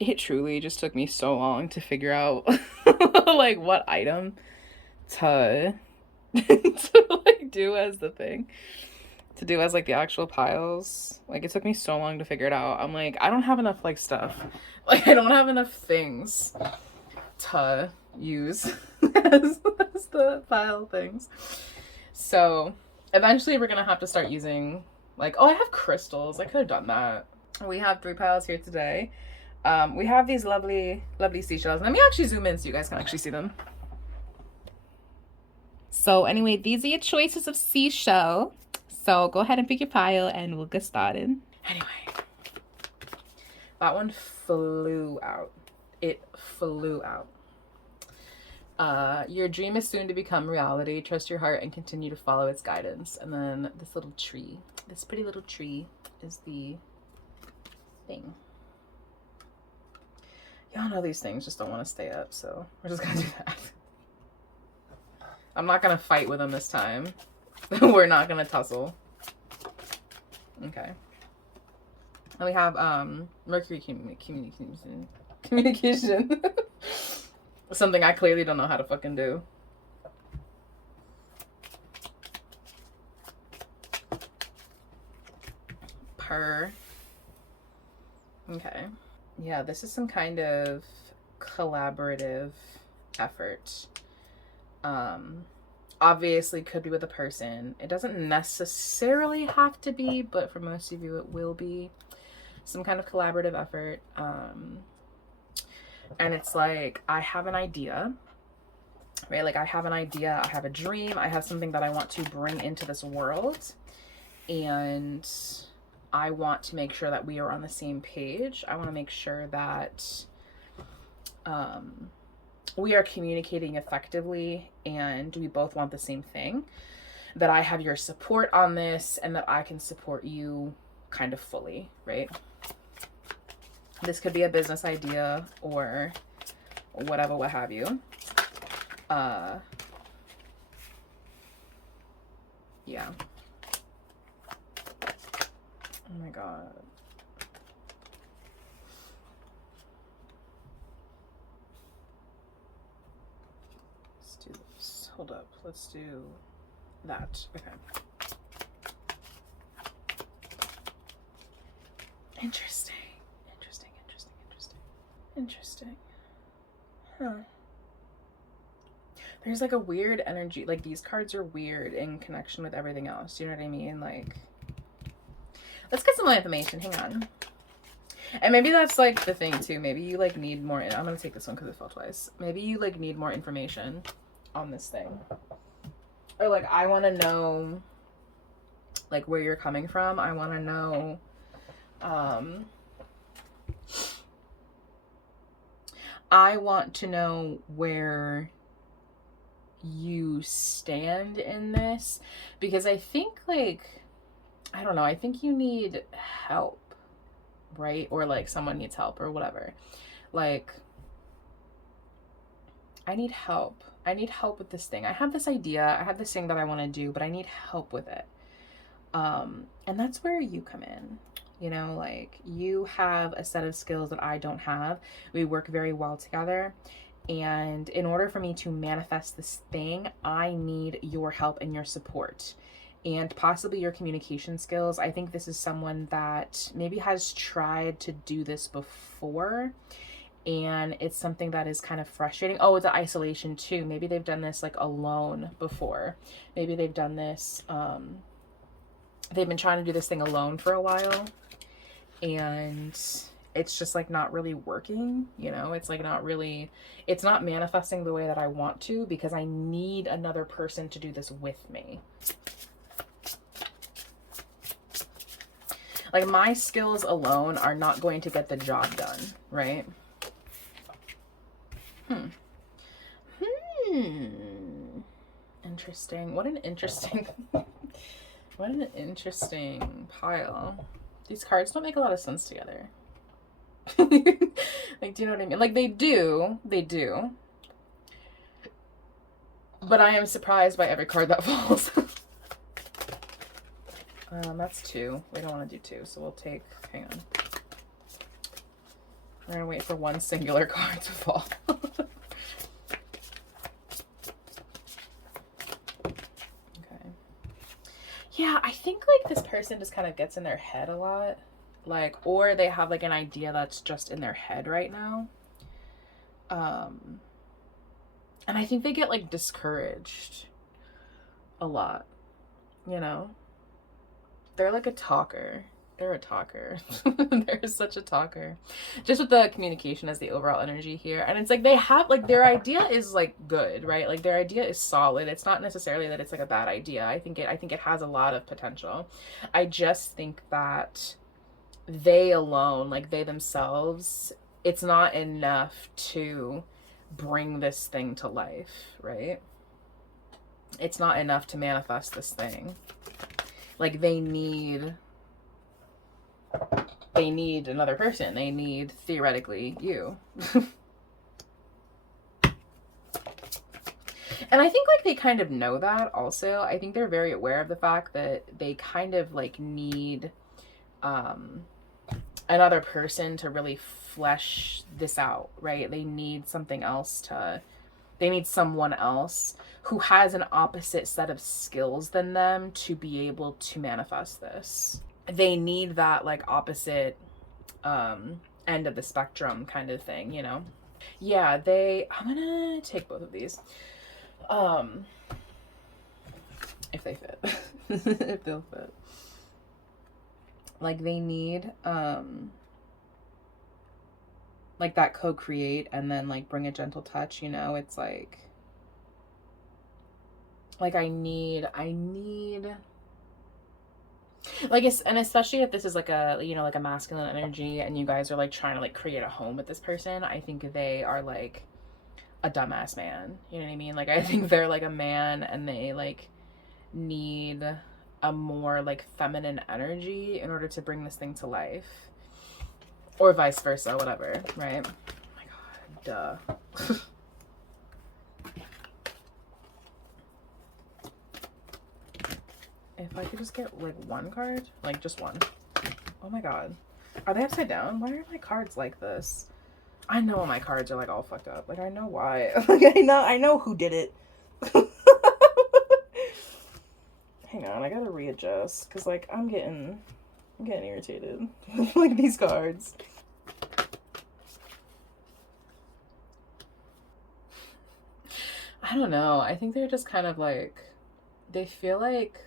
It truly just took me so long to figure out like what item to to like do as the thing. To do as like the actual piles. Like it took me so long to figure it out. I'm like, I don't have enough like stuff. Like I don't have enough things to use as the pile things. So eventually we're gonna have to start using like, oh, I have crystals. I could have done that. We have 3 piles here today. We have these lovely, lovely seashells. Let me actually zoom in so you guys can actually see them. So anyway, these are your choices of seashell. So go ahead and pick your pile and we'll get started. Anyway, that one flew out. It flew out. Your dream is soon to become reality. Trust your heart and continue to follow its guidance. And then this little tree, this pretty little tree is the thing. Y'all know these things just don't want to stay up, so we're just gonna do that. I'm not gonna fight with them this time. We're not gonna tussle. Okay. And we have Mercury communication. Something I clearly don't know how to fucking do. Okay. Yeah, this is some kind of collaborative effort. Obviously could be with a person. It doesn't necessarily have to be, but for most of you it will be some kind of collaborative effort. And it's like, I have an idea, right? Like I have an idea, I have a dream, I have something that I want to bring into this world, and I want to make sure that we are on the same page. I want to make sure that we are communicating effectively and we both want the same thing, that I have your support on this and that I can support you kind of fully, right? This could be a business idea or whatever, what have you. Yeah. Oh my God. Let's do this. Hold up. Let's do that. Okay. Interesting. Interesting. Huh. There's like a weird energy. Like these cards are weird in connection with everything else. You know what I mean? Like, let's get some more information. Hang on. And maybe that's like the thing too. Maybe you like need more. I'm going to take this one because it fell twice. Maybe you like need more information on this thing. Or like, I want to know like where you're coming from. I want to know, I want to know where you stand in this, because I think like, I don't know, I think you need help, right? Or like someone needs help or whatever. Like, I need help. I need help with this thing. I have this idea. I have this thing that I want to do, but I need help with it. And that's where you come in. You know, like you have a set of skills that I don't have. We work very well together. And in order for me to manifest this thing, I need your help and your support and possibly your communication skills. I think this is someone that maybe has tried to do this before, and it's something that is kind of frustrating. Oh, the isolation too. Maybe they've done this like alone before. Maybe they've done this, they've been trying to do this thing alone for a while, and it's just like not really working, you know? It's like not really, it's not manifesting the way that I want to, because I need another person to do this with me. Like my skills alone are not going to get the job done, right? Interesting. What an interesting what an interesting pile. These cards don't make a lot of sense together. Like, do you know what I mean? Like they do. But I am surprised by every card that falls. That's 2. We don't want to do 2, so we'll take, hang on. We're gonna wait for one singular card to fall. Okay. Yeah, I think like this person just kind of gets in their head a lot. Like, or they have like an idea that's just in their head right now. And I think they get like discouraged a lot, you know? They're like a talker. They're a talker. They're such a talker. Just with the communication as the overall energy here. And it's like they have like their idea is like good, right? Like their idea is solid. It's not necessarily that it's like a bad idea. I think it has a lot of potential. I just think that they alone, like they themselves, it's not enough to bring this thing to life, right? It's not enough to manifest this thing. Like they need another person. They need, theoretically, you. And I think like they kind of know that also. I think they're very aware of the fact that they kind of like need another person to really flesh this out, right? They need something else to, they need someone else who has an opposite set of skills than them to be able to manifest this. They need that like opposite end of the spectrum kind of thing, you know? Yeah, I'm gonna take both of these. If they fit. If they'll fit. Like they need like that co-create and then like bring a gentle touch, you know? It's like I need like it's, and especially if this is like a, you know, like a masculine energy and you guys are like trying to like create a home with this person, I think they are like a dumbass man, you know what I mean? Like I think they're like a man and they like need a more like feminine energy in order to bring this thing to life, or vice versa, whatever, right? Oh my god, duh. If I could just get like one card, like just one. Oh my god, are they upside down? Why are my cards like this? I know my cards are like all fucked up. Like I know why. Like I know who did it. Hang on, I gotta readjust because like I'm getting irritated with like these cards. I don't know. I think they're just kind of like, they feel like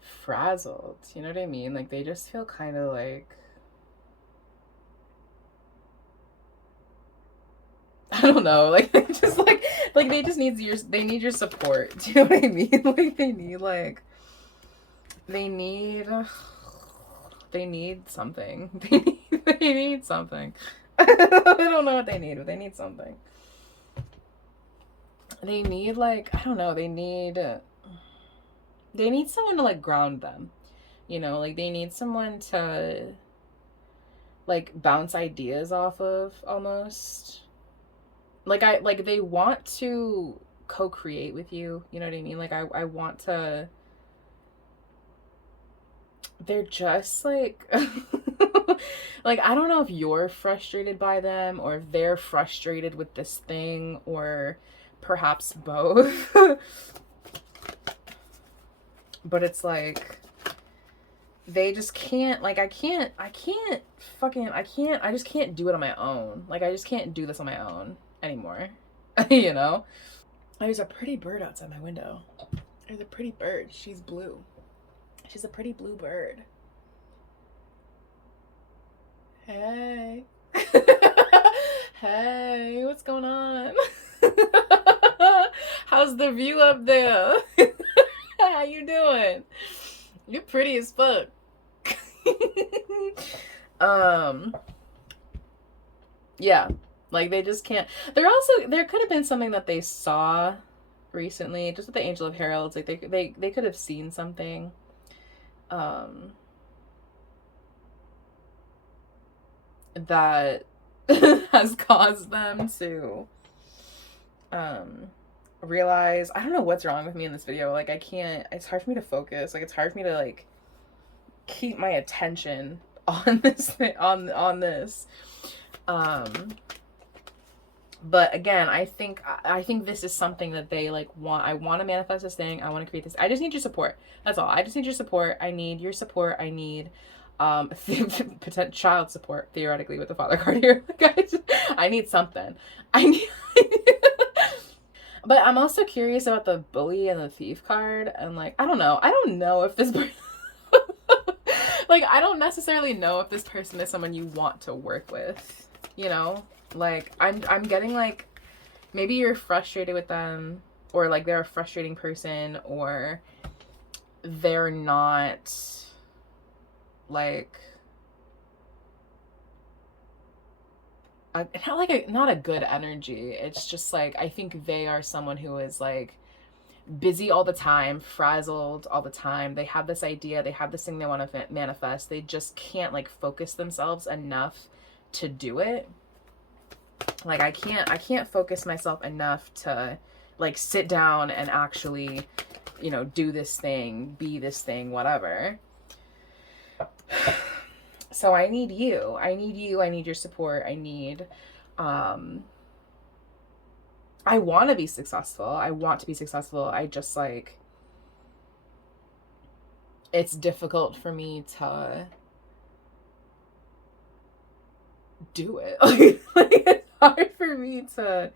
frazzled. You know what I mean? Like they just feel kind of like, I don't know. Like they just like they just need your support. Do you know what I mean? Like they need something. They need something. I don't know what they need, but they need something. They need like, I don't know, they need someone to like ground them, you know? Like they need someone to like bounce ideas off of, almost. Like they want to co-create with you, you know what I mean? Like I want to, they're just like like I don't know if you're frustrated by them or if they're frustrated with this thing, or perhaps both. But it's like they just can't, like I just can't do it on my own. Like I just can't do this on my own anymore. You know? There's a pretty bird outside my window. There's a pretty bird. She's blue. She's a pretty blue bird. Hey. Hey, what's going on? How's the view up there? How you doing? You're pretty as fuck. Yeah, like they just can't. There could have been something that they saw recently, just with the Angel of Heralds. Like they could have seen something that has caused them to realize, I don't know what's wrong with me in this video. Like it's hard for me to focus. Like it's hard for me to like keep my attention on this on this. But again, I think this is something that they like want. I want to manifest this thing. I want to create this. I just need your support. That's all. I just need your support. I need your support. I need potential child support, theoretically, with the father card here. Guys, I need something. I need But I'm also curious about the bully and the thief card, and like I don't know if this like I don't necessarily know if this person is someone you want to work with, you know? Like I'm getting like maybe you're frustrated with them, or like they're a frustrating person, or they're not like not a good energy. It's just like I think they are someone who is like busy all the time, frazzled all the time. They have this idea, they have this thing they want to manifest. They just can't like focus themselves enough to do it. Like I can't focus myself enough to like sit down and actually, you know, do this thing, be this thing, whatever. So I need you. I need your support. I want to be successful. I want to be successful. I just like, it's difficult for me to do it. Like it's hard for me to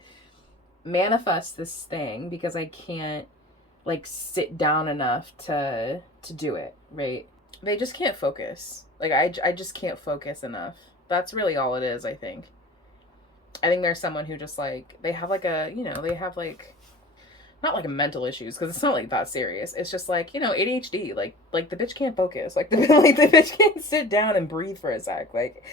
manifest this thing because I can't like sit down enough to do it, right? They just can't focus. Like I just can't focus enough. That's really all it is, I think. I think there's someone who just like they have like a, you know, they have like not like a mental issues because it's not like that serious. It's just like, you know, ADHD. Like the bitch can't focus. Like the bitch can't sit down and breathe for a sec. Like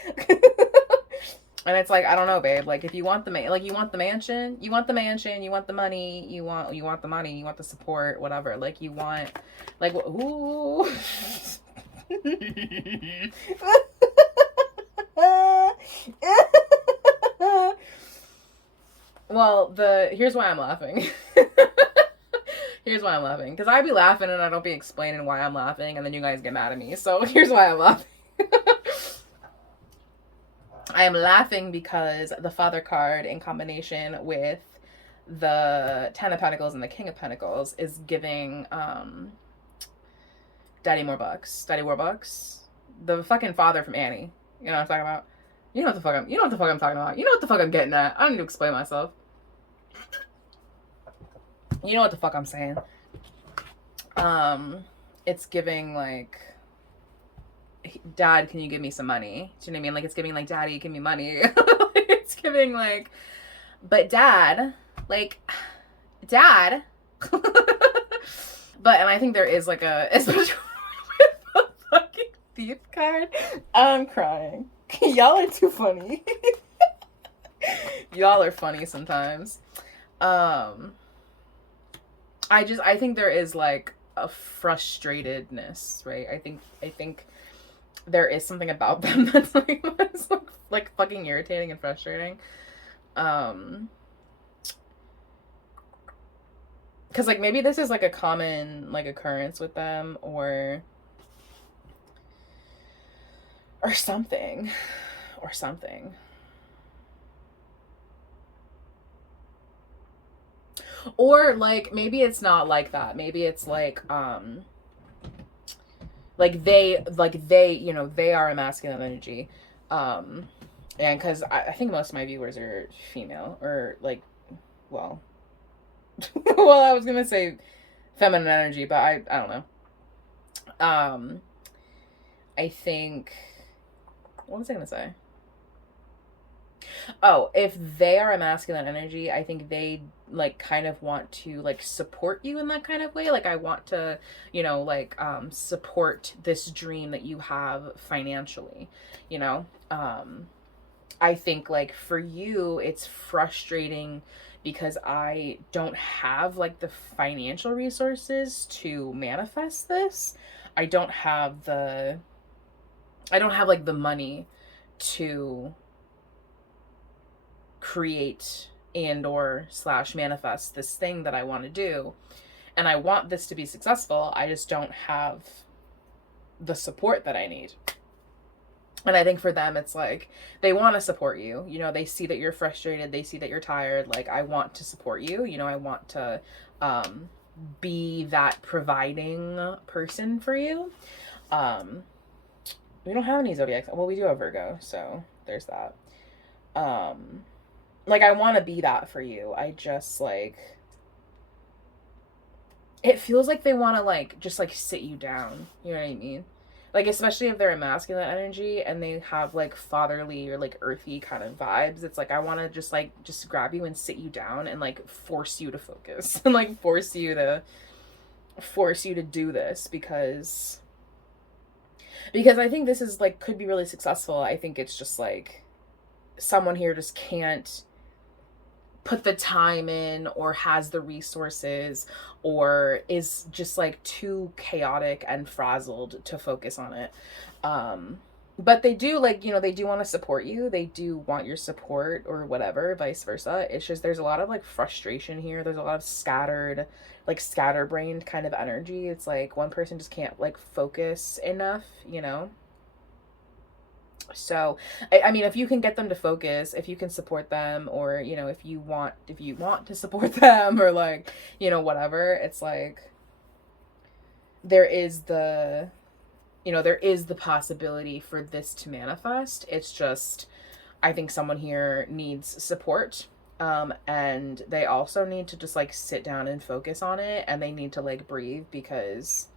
and it's like, I don't know, babe. Like if you want you want the mansion, you want the mansion, you want the money, you want the money, you want the support, whatever. Like you want like ooh. Well, here's why I'm laughing. Here's why I'm laughing. Because I be laughing and I don't be explaining why I'm laughing, and then you guys get mad at me. So here's why I'm laughing. I am laughing because the Father card in combination with the Ten of Pentacles and the King of Pentacles is giving Daddy Warbucks. Daddy Warbucks. The fucking father from Annie. You know what I'm talking about? You know what the fuck I'm talking about. You know what the fuck I'm getting at. I don't need to explain myself. You know what the fuck I'm saying. It's giving like, Dad, can you give me some money? Do you know what I mean? Like it's giving like, Daddy, give me money. It's giving like, but Dad, like, Dad. But, and I think there is like especially with the fucking thief card, I'm crying. Y'all are too funny. Y'all are funny sometimes. I think there is like a frustratedness, right? I think there is something about them that's like fucking irritating and frustrating. Cause like maybe this is like a common like occurrence with them or something. Or like maybe it's not like that. Maybe it's like they you know, they are a masculine energy. And because I think most of my viewers are female or like, well, well, I was gonna say feminine energy, but I don't know. I think, what was I gonna say? Oh, if they are a masculine energy, I think they like kind of want to like support you in that kind of way. Like I want to, you know, like support this dream that you have financially, you know. I think like for you it's frustrating because I don't have like the financial resources to manifest this. I don't have like the money to create and or / manifest this thing that I want to do. And I want this to be successful. I just don't have the support that I need. And I think for them, it's like, they want to support you. You know, they see that you're frustrated. They see that you're tired. Like, I want to support you. You know, I want to be that providing person for you. Um, we don't have any zodiacs. Well, we do have Virgo. So there's that. Like, I want to be that for you. I just, like, it feels like they want to, like, just, like, sit you down. You know what I mean? Like, especially if they're a masculine energy and they have, like, fatherly or, like, earthy kind of vibes. It's like, I want to just, like, just grab you and sit you down and, like, force you to focus and, like, force you to do this because I think this is, like, could be really successful. I think it's just, like, someone here just can't put the time in or has the resources or is just, like, too chaotic and frazzled to focus on it. But they do, like, you know, they do want to support you. They do want your support or whatever, vice versa. It's just there's a lot of, like, frustration here. There's a lot of scatterbrained kind of energy. It's like one person just can't, like, focus enough, you know? So, I mean, if you can get them to focus, if you can support them, or, you know, if you want to support them, or, like, you know, whatever, it's like there is the, you know, there is the possibility for this to manifest. It's just, I think someone here needs support. And they also need to just, like, sit down and focus on it, and they need to, like, breathe, because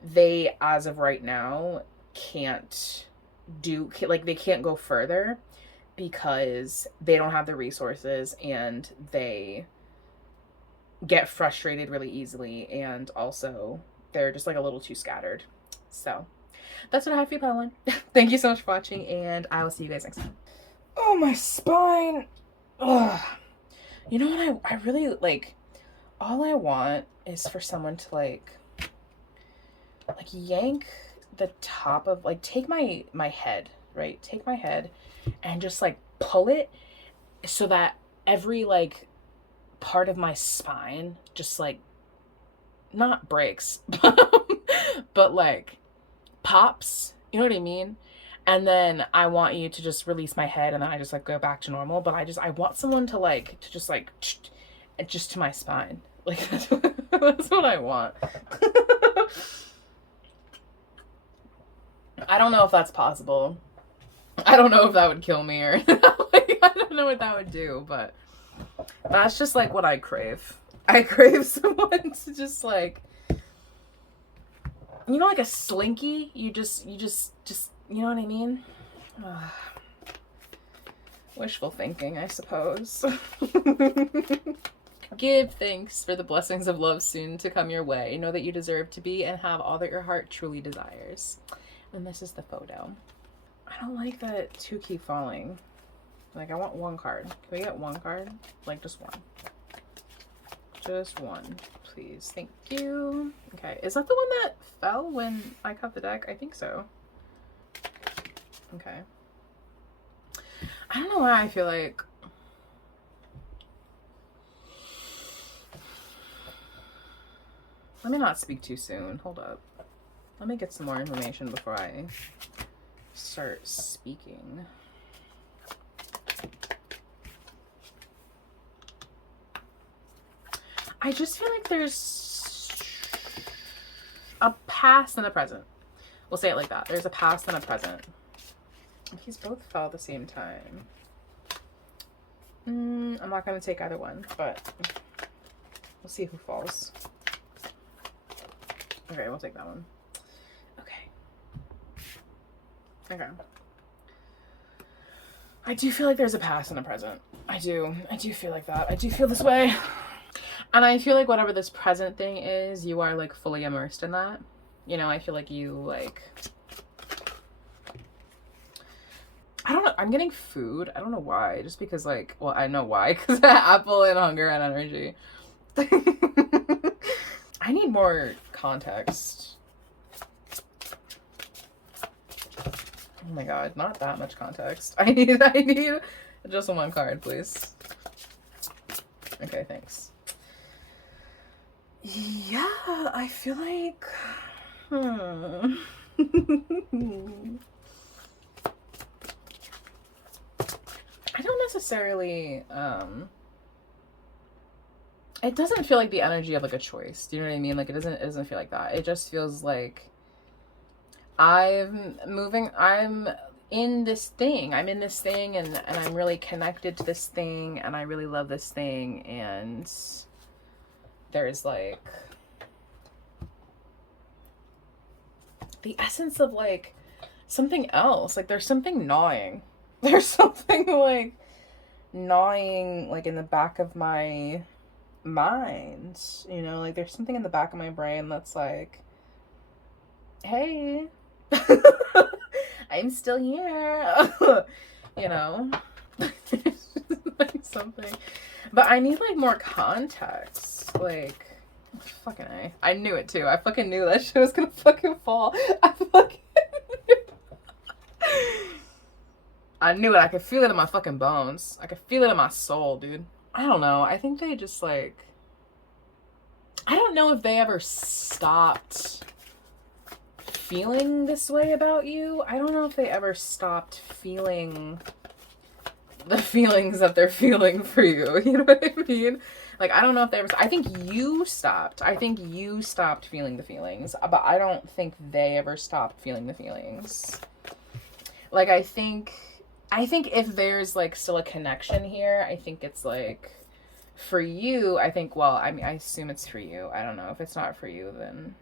they, as of right now, can't they can't go further because they don't have the resources, and they get frustrated really easily, and also they're just, like, a little too scattered. So that's what I have for you, Pauline. Thank you so much for watching, and I will see you guys next time. Oh, my spine. Ugh. You know what I really, like, all I want is for someone to, like yank the top of, like, take my head, right? Take my head and just, like, pull it so that every, like, part of my spine just, like, not breaks, but, like, pops. You know what I mean? And then I want you to just release my head, and then I just, like, go back to normal. But I want someone to, like, to just, like, just to my spine. Like, that's what I want. I don't know if that's possible. I don't know if that would kill me, or like, I don't know what that would do, but that's just, like, what I crave. I crave someone to just, like, you know, like a slinky. You just, you know what I mean? Wishful thinking, I suppose. Give thanks for the blessings of love soon to come your way. Know that you deserve to be and have all that your heart truly desires. And this is the photo. I don't like that two keep falling. Like, I want one card. Can we get one card? Like, just one. Just one, please. Thank you. Okay, is that the one that fell when I cut the deck? I think so. Okay. I don't know why I feel like... Let me not speak too soon. Hold up. Let me get some more information before I start speaking. I just feel like there's a past and a present. We'll say it like that. There's a past and a present. These both fell at the same time. I'm not going to take either one, but we'll see who falls. Okay, we'll take that one. Okay. I do feel like there's a past and a present. I do feel like that. I do feel this way. And I feel like whatever this present thing is, you are, like, fully immersed in that. You know, I feel like you, like... I don't know. I'm getting food. I don't know why. Just because, like... Well, I know why. Because apple and hunger and energy. I need more context. Oh my god, not that much context. I need just one card, please. Okay, thanks. Yeah, I feel like... necessarily, it doesn't feel like the energy of like a choice. Do you know what I mean? Like it doesn't feel like that. It just feels like I'm in this thing. I'm in this thing, and I'm really connected to this thing, and I really love this thing, and there's like the essence of like something else. Like there's something gnawing. There's something like gnawing like in the back of my mind, you know, like there's something in the back of my brain that's like, hey, I'm still here. You know. Like something, but I need like more context. Like fucking I knew it too. I fucking knew that shit was gonna fucking fall. I knew it. I could feel it in my fucking bones. I could feel it in my soul, dude. I don't know. I think they just like, I don't know if they ever stopped feeling this way about you. I don't know if they ever stopped feeling the feelings that they're feeling for you. You know what I mean? Like, I don't know if they ever, I think you stopped. I think you stopped feeling the feelings, but I don't think they ever stopped feeling the feelings. Like, I think if there's like still a connection here, I think it's like for you, I think, well, I mean, I assume it's for you. I don't know. If it's not for you, then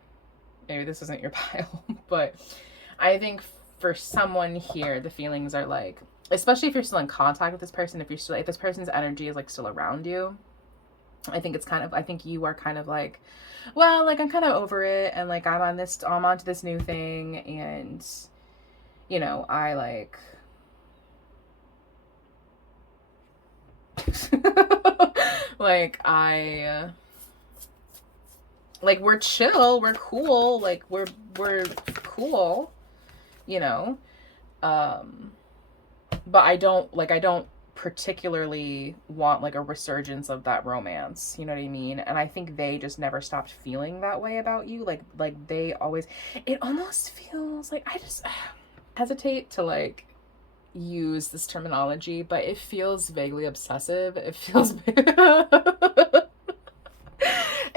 maybe this isn't your pile. But I think for someone here, the feelings are like, especially if you're still in contact with this person, if this person's energy is like still around you, I think it's kind of, I think you are kind of like, well, like I'm kind of over it, and like I'm onto this new thing, and you know, I like like like we're chill, we're cool, like we're cool, you know. But I don't particularly want like a resurgence of that romance, you know what I mean? And I think they just never stopped feeling that way about you. Like they always, it almost feels like, I just hesitate to like use this terminology, but it feels vaguely obsessive. It feels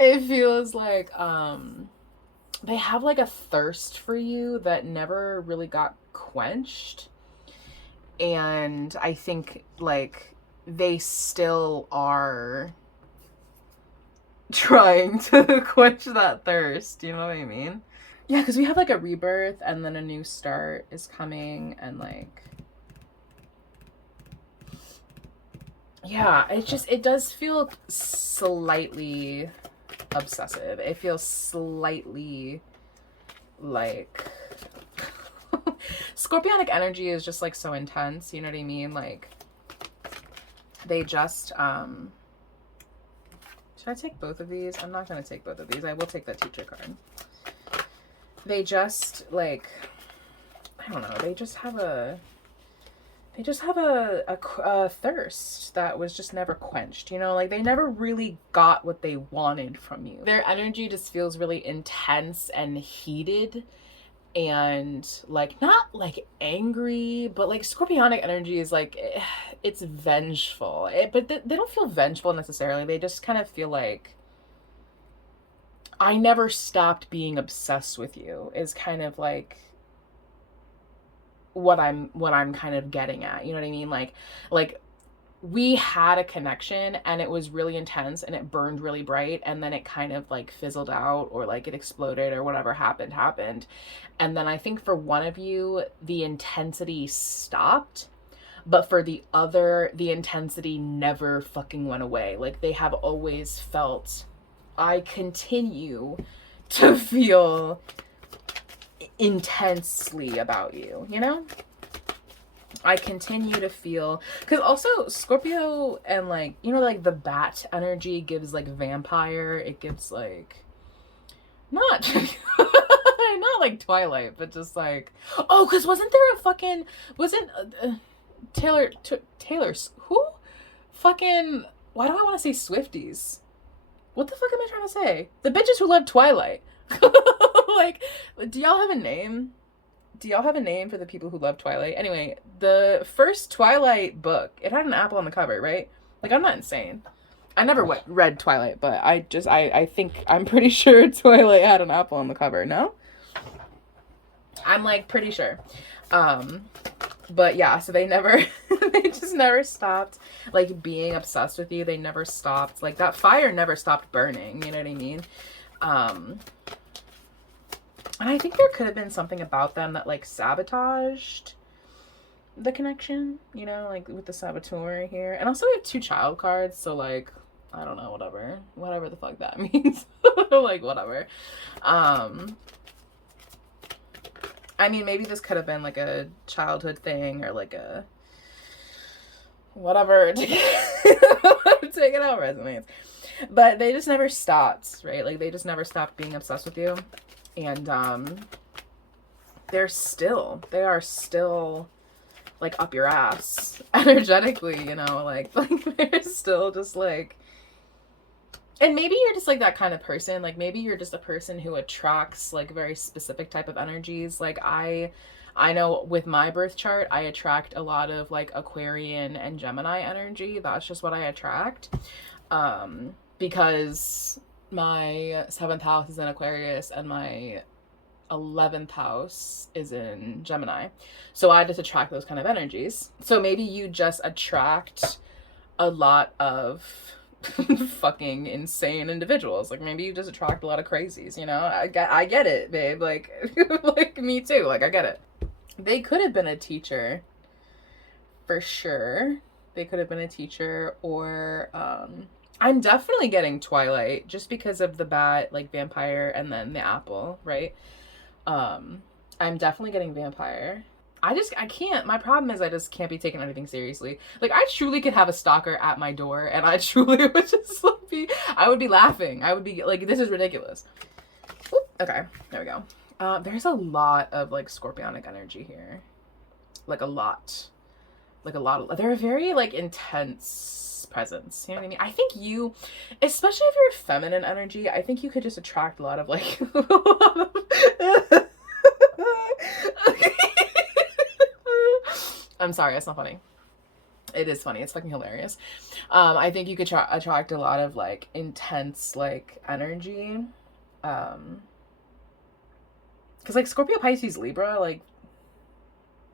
it feels like they have like a thirst for you that never really got quenched. And I think like they still are trying to quench that thirst, you know what I mean? Yeah, because we have like a rebirth, and then a new start is coming, and like, yeah, it does feel slightly obsessive. It feels slightly like Scorpionic energy is just like so intense, you know what I mean? Like they just should I take both of these? I'm not gonna take both of these. I will take that teacher card. They just like, I don't know, they just have a thirst that was just never quenched, you know? Like they never really got what they wanted from you. Their energy just feels really intense and heated, and like not like angry, but like Scorpionic energy is like, it's vengeful, but they don't feel vengeful necessarily. They just kind of feel like, I never stopped being obsessed with you, is kind of like what I'm kind of getting at, you know what I mean? Like we had a connection, and it was really intense, and it burned really bright, and then it kind of like fizzled out, or like it exploded, or whatever happened. And then I think for one of you, the intensity stopped, but for the other, the intensity never fucking went away. Like they have always felt, I continue to feel intensely about you, you know? I continue to feel, because also Scorpio and like, you know, like the bat energy gives like vampire, it gives like, not not like Twilight, but just like, oh, because wasn't there a fucking, wasn't Taylor's, who fucking, why do I want to say Swifties? What the fuck am I trying to say? The bitches who love Twilight. Like, do y'all have a name? Do y'all have a name for the people who love Twilight? Anyway, the first Twilight book, it had an apple on the cover, right? Like, I'm not insane. I never read Twilight, but I think, I'm pretty sure Twilight had an apple on the cover, no? I'm, like, pretty sure. But yeah, so they never, they just never stopped, like, being obsessed with you. They never stopped, like, that fire never stopped burning, you know what I mean? And I think there could have been something about them that, like, sabotaged the connection, you know, like, with the saboteur here. And also we have 2 child cards, so, like, I don't know, whatever the fuck that means. Like, whatever. I mean, maybe this could have been, like, a childhood thing, or, like, a whatever. Take it out resonates. But they just never stopped, right? Like, they just never stopped being obsessed with you. And they are still, like, up your ass energetically, you know, like they're still just, like, and maybe you're just, like, that kind of person. Like, maybe you're just a person who attracts, like, very specific type of energies. Like, I know with my birth chart, I attract a lot of, like, Aquarian and Gemini energy. That's just what I attract. Because my 7th house is in Aquarius and my 11th house is in Gemini. So I just attract those kind of energies. So maybe you just attract a lot of fucking insane individuals. Like, maybe you just attract a lot of crazies, you know? I get it, babe. Like, like, me too. Like, I get it. They could have been a teacher, for sure. They could have been a teacher, or, I'm definitely getting Twilight just because of the bat, like, vampire, and then the apple, right? I'm definitely getting vampire. I can't. My problem is I just can't be taking anything seriously. Like, I truly could have a stalker at my door, and I truly would just, like, I would be laughing. I would be like, this is ridiculous. Oop, okay, there we go. There's a lot of, like, scorpionic energy here. Like, a lot. Like, a lot of, they're a very, like, intense presence, you know what I mean? I think you, especially if you're feminine energy, I think you could just attract a lot of, like, a lot of I'm sorry, that's not funny. It is funny. It's fucking hilarious. I think you could attract a lot of, like, intense, like, energy. Because, like, Scorpio, Pisces, Libra, like,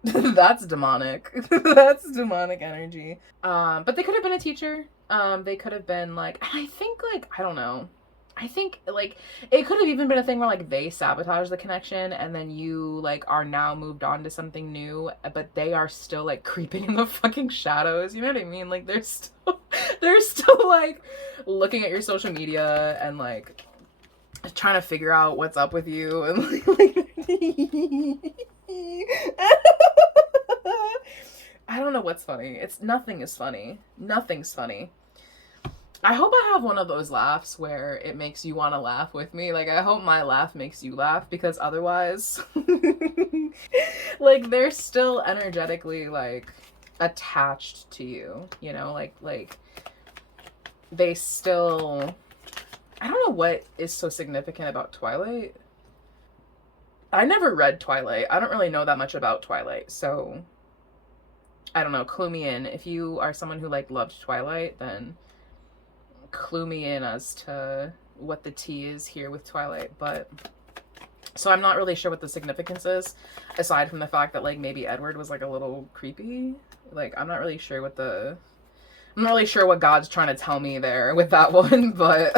that's demonic. That's demonic energy. But they could have been a teacher. They could have been, like, I think, like, I don't know. I think, like, it could have even been a thing where, like, they sabotage the connection and then you, like, are now moved on to something new, but they are still, like, creeping in the fucking shadows. You know what I mean? Like, they're still, like, looking at your social media and, like, trying to figure out what's up with you and, like I don't know what's funny. Nothing is funny. Nothing's funny. I hope I have one of those laughs where it makes you want to laugh with me. Like, I hope my laugh makes you laugh, because otherwise, like, they're still energetically, like, attached to you, you know? Like, they still, I don't know what is so significant about Twilight. I never read Twilight. I don't really know that much about Twilight, so I don't know. Clue me in. If you are someone who, like, loved Twilight, then clue me in as to what the tea is here with Twilight. But so I'm not really sure what the significance is, aside from the fact that, like, maybe Edward was, like, a little creepy. Like, I'm not really sure what God's trying to tell me there with that one. But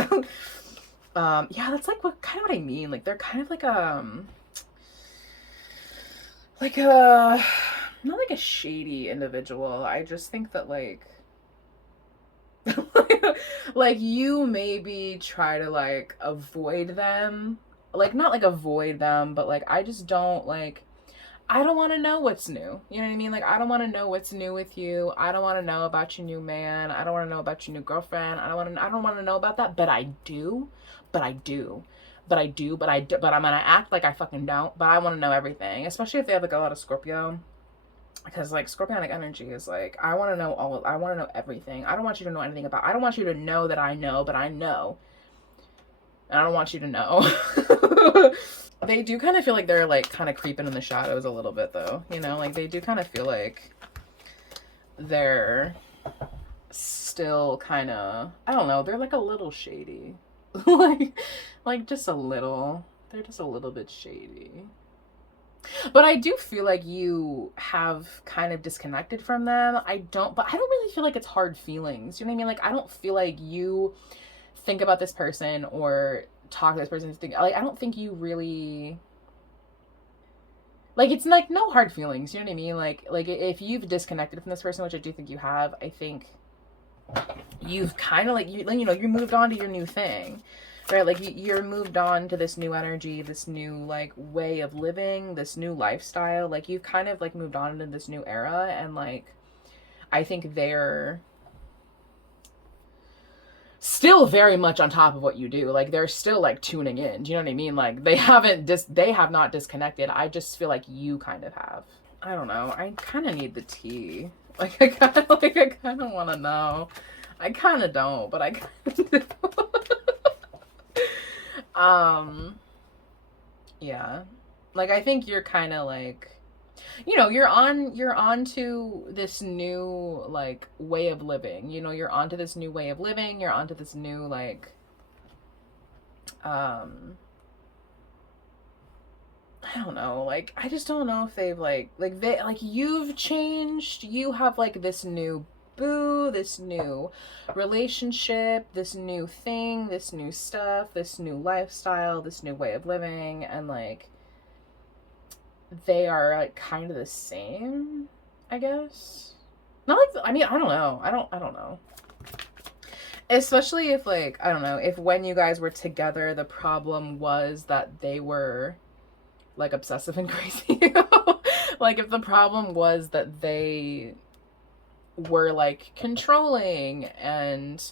yeah, that's, like, kind of what I mean. Like, they're kind of like not like a shady individual. I just think that, like, like, you maybe try to, like, avoid them. Like, not, like, avoid them, but, like, I just don't, like, I don't want to know what's new. You know what I mean? Like, I don't want to know what's new with you. I don't want to know about your new man. I don't want to know about your new girlfriend. I don't want to know about that, but I do. But I'm gonna act like I fucking don't, but I want to know everything, especially if they have, like, a lot of Scorpio. Because, like, scorpionic energy is, like, I want to know everything. I don't want you to know anything about, I don't want you to know that I know, but I know. And I don't want you to know. They do kind of feel like they're like kind of creeping in the shadows a little bit though, you know, like they do kind of feel like they're still kind of, I don't know, they're like a little shady. like just a little. They're just a little bit shady. But I do feel like you have kind of disconnected from them. But I don't really feel like it's hard feelings. You know what I mean? Like I don't feel like you think about this person or talk to this person. Like I don't think you really, like, it's like no hard feelings. You know what I mean? Like if you've disconnected from this person, which I do think you have, I think you've kind of like you know you moved on to your new thing, right? Like you're moved on to this new energy, this new like way of living, this new lifestyle. Like you've kind of like moved on into this new era, and like I think they're still very much on top of what you do. Like they're still like tuning in. Do you know what I mean? Like they have not disconnected. I just feel like you kind of have. I don't know. I kind of need the tea. I kind of want to know. I kind of don't, but I kind of do. um yeah. Like I think you're kind of like, you know, you're on to this new like way of living. You know, you're onto this new way of living. You're onto this new like um I don't know. Like I just don't know if they've like they like you've changed. You have like this new boo, this new relationship, this new thing, this new stuff, this new lifestyle, this new way of living, and like they are like kind of the same, I guess. Not like I mean, I don't know. I don't know. Especially if like, I don't know, if when you guys were together the problem was that they were like obsessive and crazy. Like if the problem was that they were like controlling and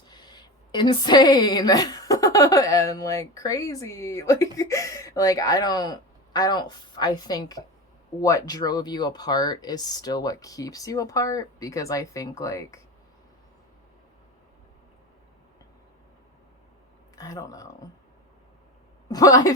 insane and like crazy. Like I think what drove you apart is still what keeps you apart, because I think like I don't know. But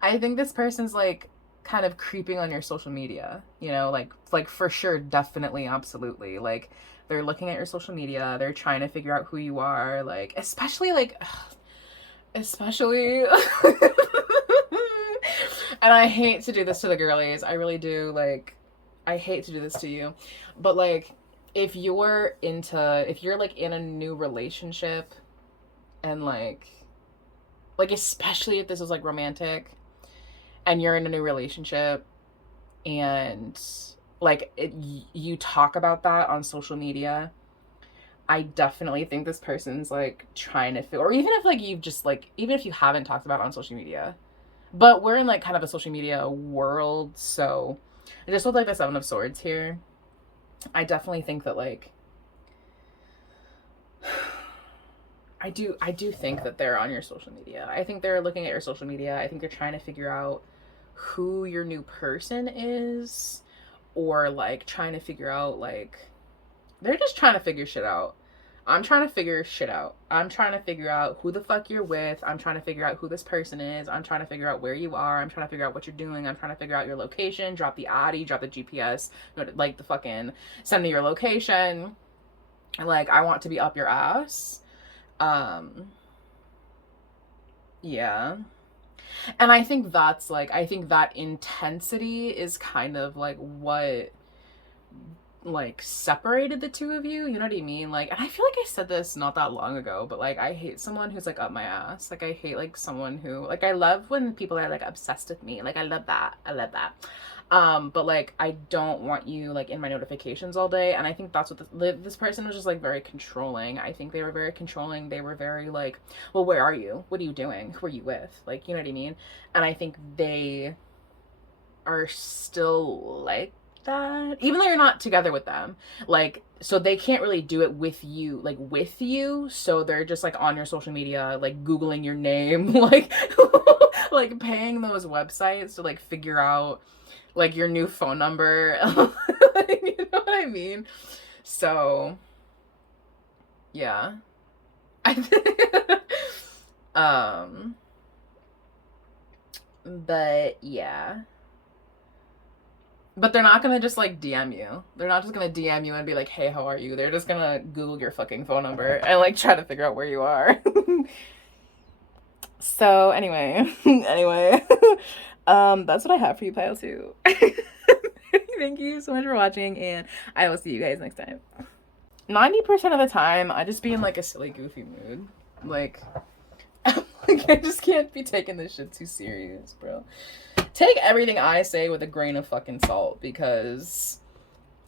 I think this person's like kind of creeping on your social media, you know, like for sure, definitely, absolutely. Like they're looking at your social media, they're trying to figure out who you are, like especially and I hate to do this to the girlies. I really do. Like I hate to do this to you. But like if you're like in a new relationship and like especially if this was like romantic and you're in a new relationship and you talk about that on social media, I definitely think this person's like trying to feel, or even if like you've just like, even if you haven't talked about it on social media, but we're in like kind of a social media world, so just with like the Seven of Swords here, I definitely think that like I do think that they're on your social media. I think they're looking at your social media. I think they're trying to figure out who your new person is, or like trying to figure out like they're just trying to figure shit out. I'm trying to figure shit out. I'm trying to figure out who the fuck you're with. I'm trying to figure out who this person is. I'm trying to figure out where you are. I'm trying to figure out what you're doing. I'm trying to figure out your location. Drop the Addy, drop the GPS, like the fucking send me your location. Like I want to be up your ass. Um yeah. And I think that's like, I think that intensity is kind of like what like separated the two of you. You know what I mean? Like, and I feel like I said this not that long ago, but like I hate someone who's like up my ass. Like I hate like someone who, like, I love when people are like obsessed with me. Like I love that. I love that. But like I don't want you like in my notifications all day. And I think that's what this person was just like very controlling. I think they were very controlling. They were very like, well, where are you? What are you doing? Who are you with? Like, you know what I mean? And I think they are still like that, even though you're not together with them. Like, so they can't really do it with you, like with you. So they're just like on your social media, like Googling your name, like, like paying those websites to like figure out like your new phone number. Like, you know what I mean? So, yeah. I um But yeah. But they're not gonna just like DM you. They're not just gonna DM you and be like, hey, how are you? They're just gonna Google your fucking phone number and like try to figure out where you are. So anyway, that's what I have for you, Pile 2. Thank you so much for watching, and I will see you guys next time. 90% of the time, I just be in like a silly, goofy mood. Like, like I just can't be taking this shit too serious, bro. Take everything I say with a grain of fucking salt, because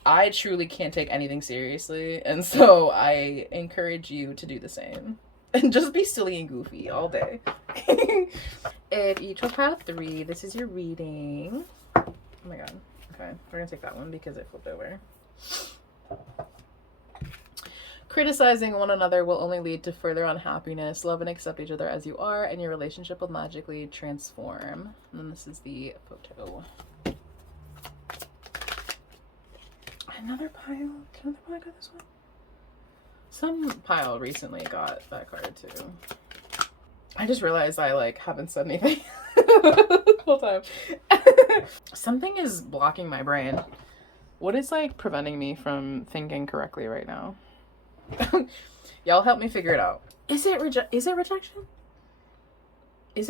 I truly can't take anything seriously, and so I encourage you to do the same. And just be silly and goofy all day. If you chose pile 3, this is your reading. Oh my god. Okay, we're gonna take that one because it flipped over. Criticizing one another will only lead to further unhappiness. Love and accept each other as you are, and your relationship will magically transform. And then this is the photo. Another pile? Can another pile get this one? Some pile recently got that card too. I just realized I like haven't said anything the whole time. Something is blocking my brain. What is like preventing me from thinking correctly right now? Y'all help me figure it out. Is it rejection? Is it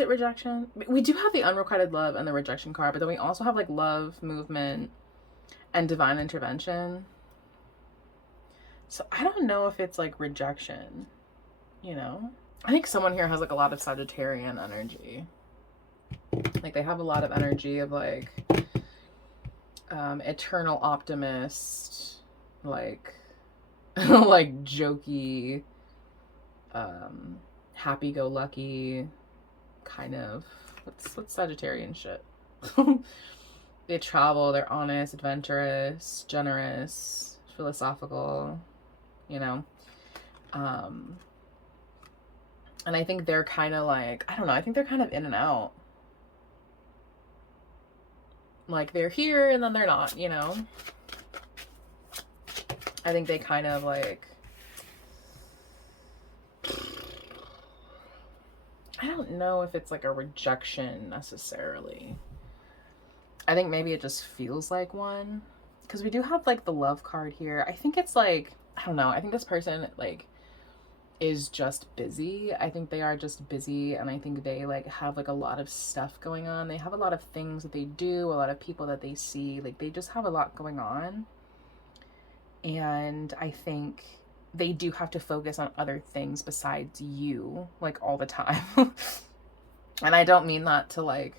rejection? We do have the unrequited love and the rejection card, but then we also have like love, movement, and divine intervention. So I don't know if it's like rejection, you know? I think someone here has like a lot of Sagittarian energy. Like they have a lot of energy of like eternal optimist, like like jokey, happy-go-lucky kind of. What's Sagittarian shit? They travel, they're honest, adventurous, generous, philosophical, you know. And I think they're kind of like, I don't know, I think they're kind of in and out. Like they're here and then they're not, you know. I think they kind of like, I don't know if it's like a rejection necessarily. I think maybe it just feels like one, because we do have like the love card here. I think it's like, I don't know, I think this person like is just busy. I think they are just busy, and I think they like have like a lot of stuff going on. They have a lot of things that they do, a lot of people that they see, like they just have a lot going on. And I think they do have to focus on other things besides you, like all the time. And I don't mean that to like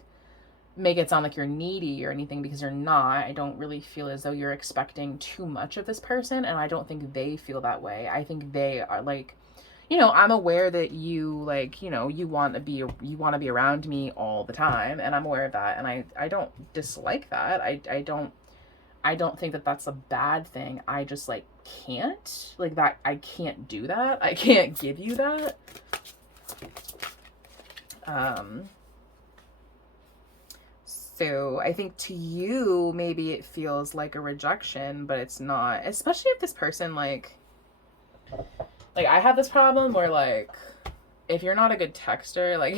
make it sound like you're needy or anything, because you're not. I don't really feel as though you're expecting too much of this person, and I don't think they feel that way. I think they are like, you know, I'm aware that you like, you know, you want to be around me all the time, and I'm aware of that, and I don't dislike that. I don't think that that's a bad thing. I just like can't, like that, I can't do that. I can't give you that. So I think to you, maybe it feels like a rejection, but it's not, especially if this person like I have this problem where like, if you're not a good texter, like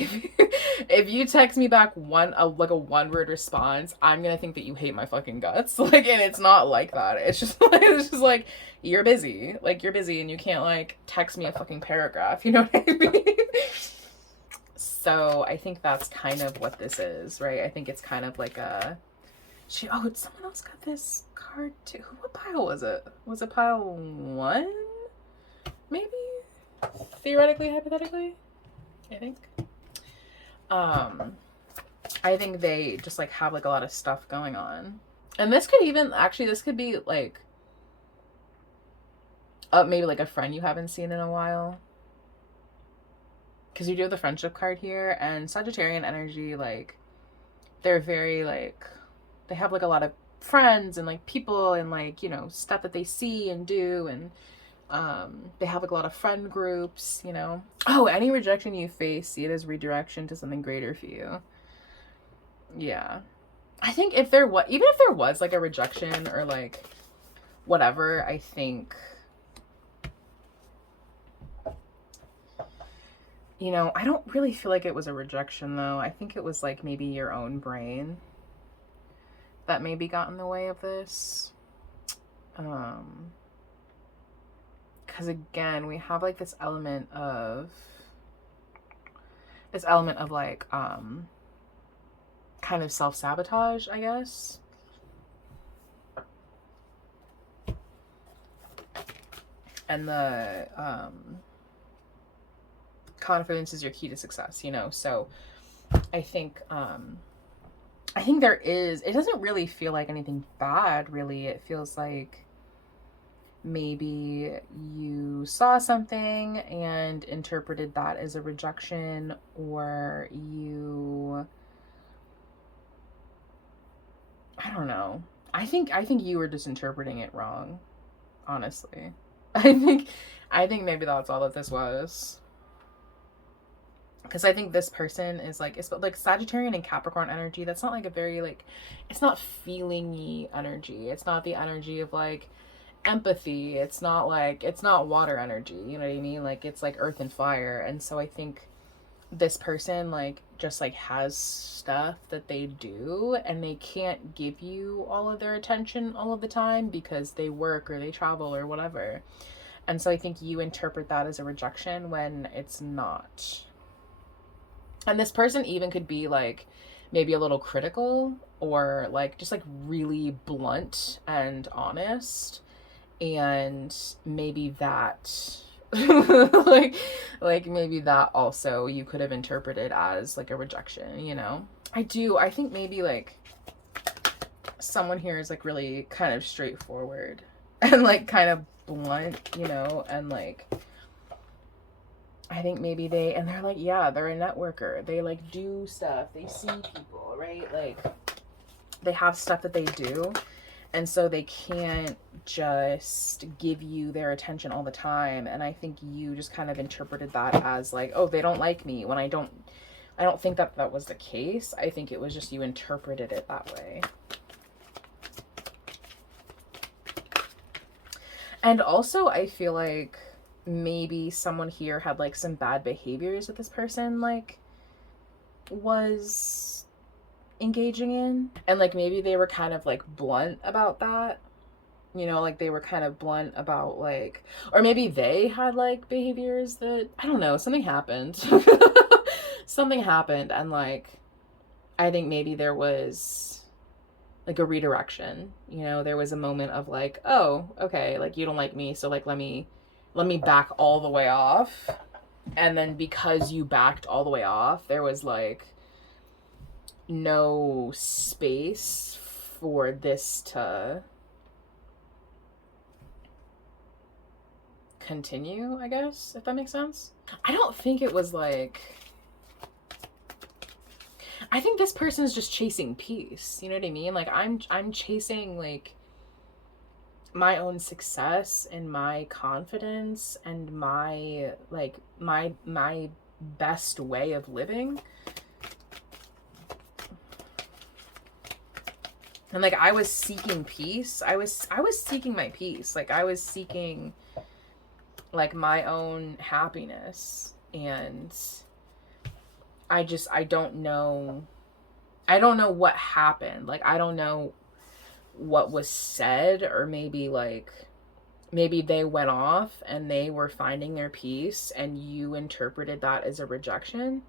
if you text me back like a one-word response, I'm gonna think that you hate my fucking guts. Like, and it's not like that. It's just like you're busy. Like you're busy and you can't like text me a fucking paragraph. You know what I mean? So I think that's kind of what this is, right? I think it's kind of like a someone else got this card too. What pile was it? Was it pile 1? Maybe? Theoretically, hypothetically, I think. I think they just like have like a lot of stuff going on. And this could even, actually, this could be like maybe like a friend you haven't seen in a while. Because you do have the friendship card here, and Sagittarian energy, like, they're very like, they have like a lot of friends and like people and like, you know, stuff that they see and do, and they have like a lot of friend groups, you know. Oh, any rejection you face, see it as redirection to something greater for you. Yeah. I think if there was, even if there was like a rejection or like whatever, I think, You know, I don't really feel like it was a rejection though. I think it was like maybe your own brain that maybe got in the way of this. Because again, we have like this element of like kind of self-sabotage, I guess. And the confidence is your key to success, you know. So I think there is, it doesn't really feel like anything bad, really. It feels like maybe you saw something and interpreted that as a rejection, or you, I don't know. I think you were just interpreting it wrong, honestly. I think maybe that's all that this was. Because I think this person is like, it's like Sagittarian and Capricorn energy. That's not like a very like, it's not feeling-y energy. It's not the energy of like empathy. It's not like, it's not water energy. You know what I mean? Like it's like earth and fire. And so I think this person like just like has stuff that they do, and they can't give you all of their attention all of the time because they work or they travel or whatever. And so I think you interpret that as a rejection when it's not. And this person even could be like maybe a little critical, or like just like really blunt and honest. And maybe that like maybe that also you could have interpreted as like a rejection, you know. I think maybe like someone here is like really kind of straightforward and like kind of blunt, you know, and like I think maybe they're like, yeah, they're a networker. They like do stuff. They see people, right? Like they have stuff that they do. And so they can't just give you their attention all the time. And I think you just kind of interpreted that as like, oh, they don't like me, when I don't think that was the case. I think it was just you interpreted it that way. And also I feel like maybe someone here had like some bad behaviors that this person like was engaging in, and like maybe they were kind of like blunt about that, you know, like they were kind of blunt about like, or maybe they had like behaviors that, I don't know, something happened. Something happened, and like I think maybe there was like a redirection, you know. There was a moment of like, oh, okay, like you don't like me, so like let me back all the way off. And then because you backed all the way off, there was like no space for this to continue, I guess, if that makes sense. I don't think it was like, I think this person is just chasing peace, you know what I mean? Like I'm chasing like my own success and my confidence and my like my best way of living. And like I was seeking peace. I was seeking my peace. Like I was seeking like my own happiness. And I don't know what happened. Like I don't know what was said, or maybe they went off and they were finding their peace and you interpreted that as a rejection.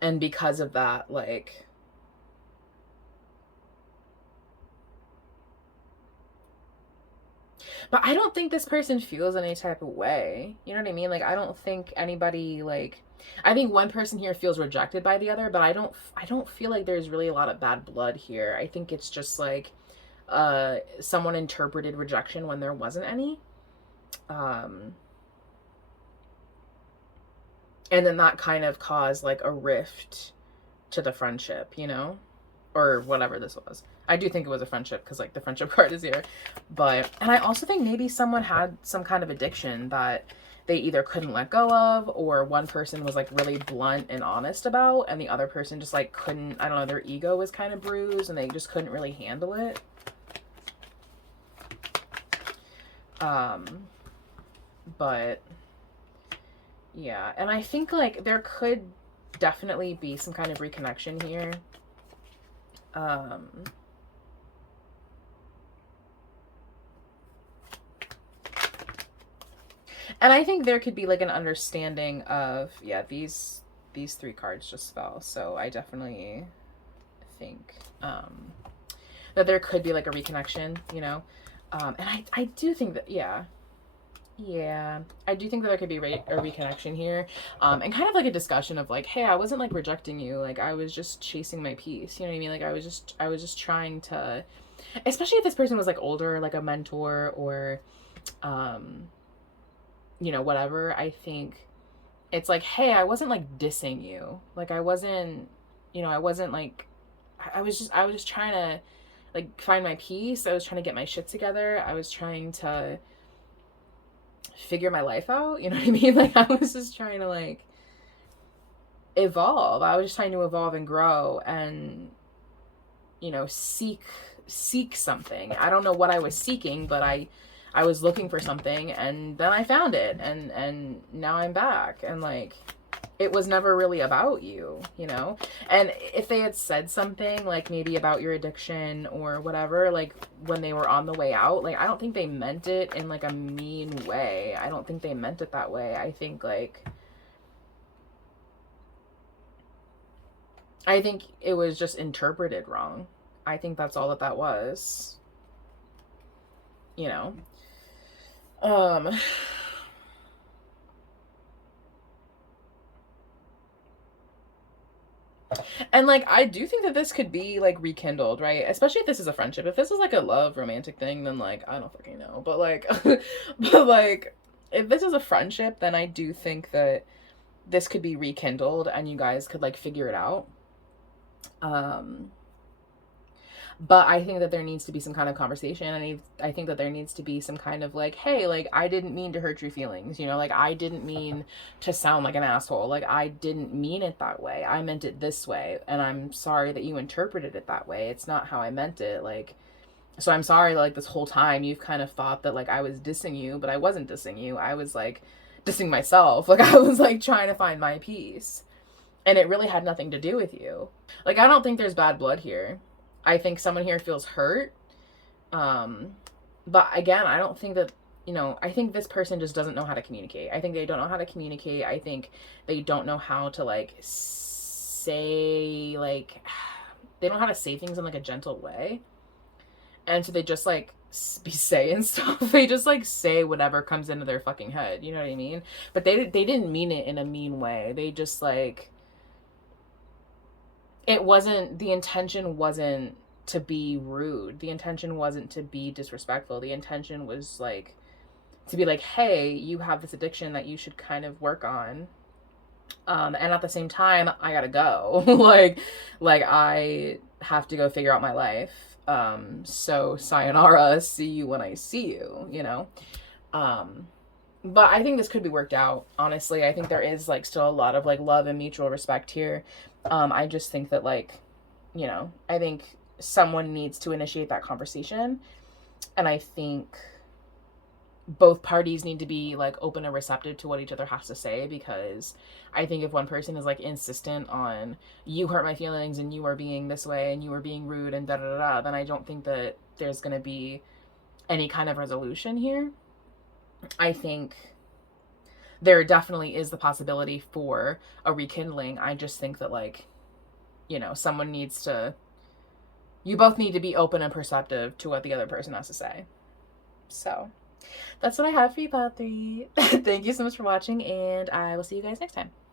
And because of that, like, but I don't think this person feels any type of way. You know what I mean? Like, I don't think anybody, like, I think one person here feels rejected by the other, but I don't feel like there's really a lot of bad blood here. I think it's just like, someone interpreted rejection when there wasn't any. And then that kind of caused like a rift to the friendship, you know, or whatever this was. I do think it was a friendship because like the friendship card is here. But, and I also think maybe someone had some kind of addiction that they either couldn't let go of, or one person was like really blunt and honest about, and the other person just like couldn't, I don't know, their ego was kind of bruised and they just couldn't really handle it. But yeah, and I think like there could definitely be some kind of reconnection here. And I think there could be like an understanding of, yeah, these three cards just fell. So I definitely think that there could be like a reconnection, you know? And I do think that, yeah, I do think that there could be a reconnection here, and kind of like a discussion of like, hey, I wasn't like rejecting you, like I was just chasing my peace, you know what I mean? Like I was just trying to, especially if this person was like older, like a mentor or, you know, whatever. I think it's like, hey, I wasn't like dissing you, like I wasn't, you know, I wasn't like, I was just trying to like find my peace. I was trying to get my shit together. I was trying to figure my life out, you know what I mean? Like I was just trying to like evolve. I was just trying to evolve and grow and, you know, seek something. I don't know what I was seeking, but I was looking for something, and then I found it, and now I'm back, and like it was never really about you, you know? And if they had said something like maybe about your addiction or whatever, like when they were on the way out, like I don't think they meant it in like a mean way. I don't think they meant it that way. I think it was just interpreted wrong. I think that's all that was, you know? And like I do think that this could be like rekindled, right? Especially if this is a friendship. If this is like a love romantic thing, then like I don't fucking know. But like but like if this is a friendship, then I do think that this could be rekindled and you guys could like figure it out. But I think that there needs to be some kind of conversation, and I think that there needs to be some kind of like, hey, like I didn't mean to hurt your feelings, you know, like I didn't mean to sound like an asshole, like I didn't mean it that way, I meant it this way, and I'm sorry that you interpreted it that way. It's not how I meant it. Like, so I'm sorry that like this whole time you've kind of thought that like I was dissing you, but I wasn't dissing you. I was like dissing myself. Like I was like trying to find my peace, and it really had nothing to do with you. Like I don't think there's bad blood here. I think someone here feels hurt. But again, I don't think that, you know, I think this person just doesn't know how to communicate. I think they don't know how to communicate. I think they don't know how to like say, like, they don't know how to say things in like a gentle way. And so they just like be saying stuff. They just like say whatever comes into their fucking head. You know what I mean? But they didn't mean it in a mean way. They just like, it wasn't, the intention wasn't to be rude. The intention wasn't to be disrespectful. The intention was like to be like, hey, you have this addiction that you should kind of work on. And at the same time, I gotta go. like I have to go figure out my life. So sayonara, see you when I see you, you know? But I think this could be worked out. Honestly, I think there is like still a lot of like love and mutual respect here. I just think that like, you know, I think someone needs to initiate that conversation, and I think both parties need to be like open and receptive to what each other has to say, because I think if one person is like insistent on you hurt my feelings and you are being this way and you are being rude and da da da da, then I don't think that there's going to be any kind of resolution here. I think there definitely is the possibility for a rekindling. I just think that like, you know, someone needs to, you both need to be open and perceptive to what the other person has to say. So that's what I have for you, Pod 3. Thank you so much for watching, and I will see you guys next time.